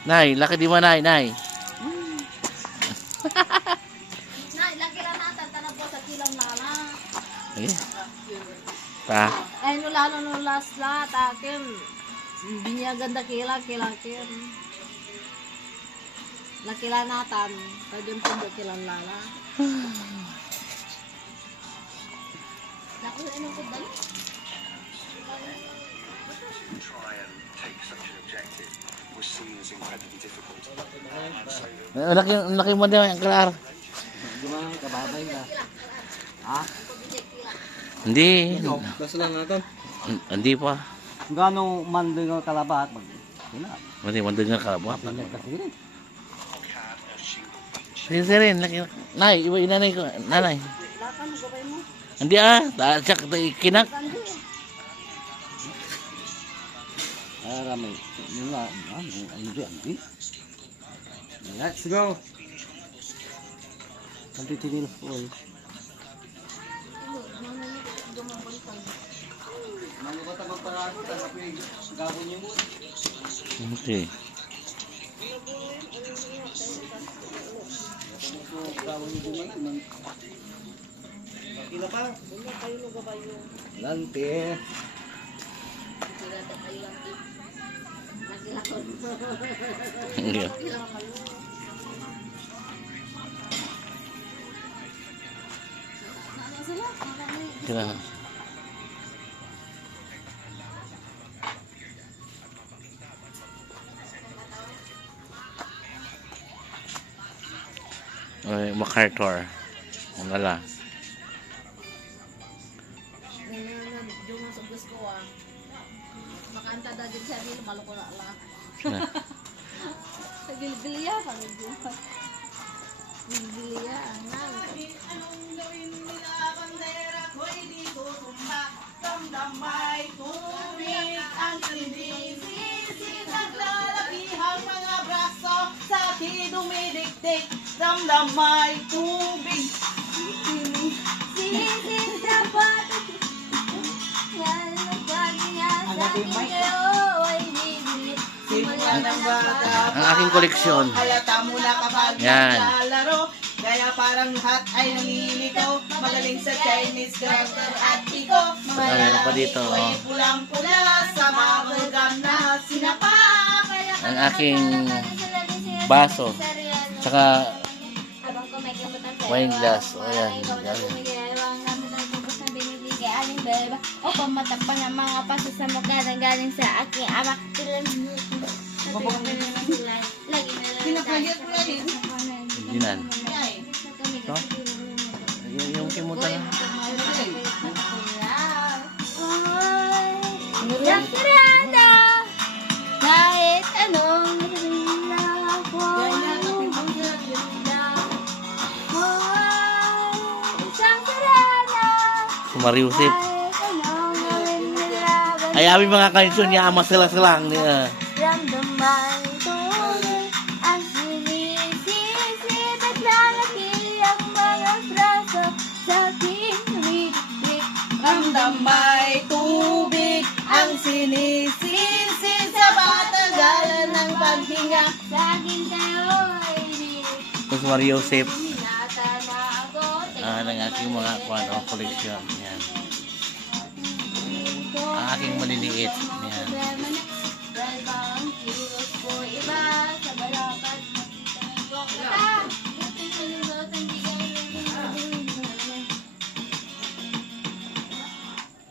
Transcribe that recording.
Nay, laki di mo nay, nay. Nay, laki lang natin. Tanap po sa kilang lala. Ay. Ta. Ay, nulano nulas lahat. Akin. Binyaganda kila kin. Laki lang natin. Pwede po ba kilang lala. Naku, anong ko dali? Try and take such an objective was seen as incredibly difficult. Laki mo din ang kalar. Gimana kababay ka? Ha? Hindi. Basta lang natin. Hindi pa. Gano man din ang kalabat? Wala. Hindi mo din ang kalabot. Nagkasirin. Sige rin, laki. Nay, iba inanay ko. Nanay. Lakan, gabay mo. Hindi tsak kinak. Ramai. Nila, ano di? Let's go. Sampai tingin full. Ano ko ta magparado tapi gabon niyo mo. Okay. Ila pa. Lante. Iya. Kira. Ay, MacArthur. Wala. Makanta na din siya rin, maloko na lang. Gilgiliya, pamigyan. Gilgiliya, nang. Anong gawin nila bandera ko'y di tutumba. Damdamay tubig ang sinisisi. Naglalakihang mga braso sa akin dumidikdik. Damdamay tubig. Sinisip sa bato. Yan ang pagi nga sa akin kayo ay bibili. Simula ng bata. Ang aking koleksyon. Halata mo na kapag Yan. naglalaro. Kaya parang lahat ay nalilito. Magaling sa Chinese grammar at iko. Mga Meron pa dito, lalaki ko'y oh. pulang-pula sa bubblegum na sinapa. Ang aking baso. Tsaka wine glass. O yan. O pamatapan ng mga paso sa mukha na galing sa aking ama. Lagi na lang. Pinapayat mo yan eh. Dinan. Ay, Ito. Yung kimuta na. Ang tirada, kahit anong ako. Isang tirada, Sumariusip. kahit anong gawin nila. Ay, aming mga kansyon niya, masala-salang niya. Ramdaman tuloy ang sinisisid at lalaki ang mga braso sa aking tumibig. ramdamay tubig ang sinisisi sa batagalan ng paghinga. Sa akin kayo ay bibig. Tapos Mariusip. Hinata na ako. Ng aking mga koleksyon. Yan. Ang aking maliliit. Yan. Dahil bang kilos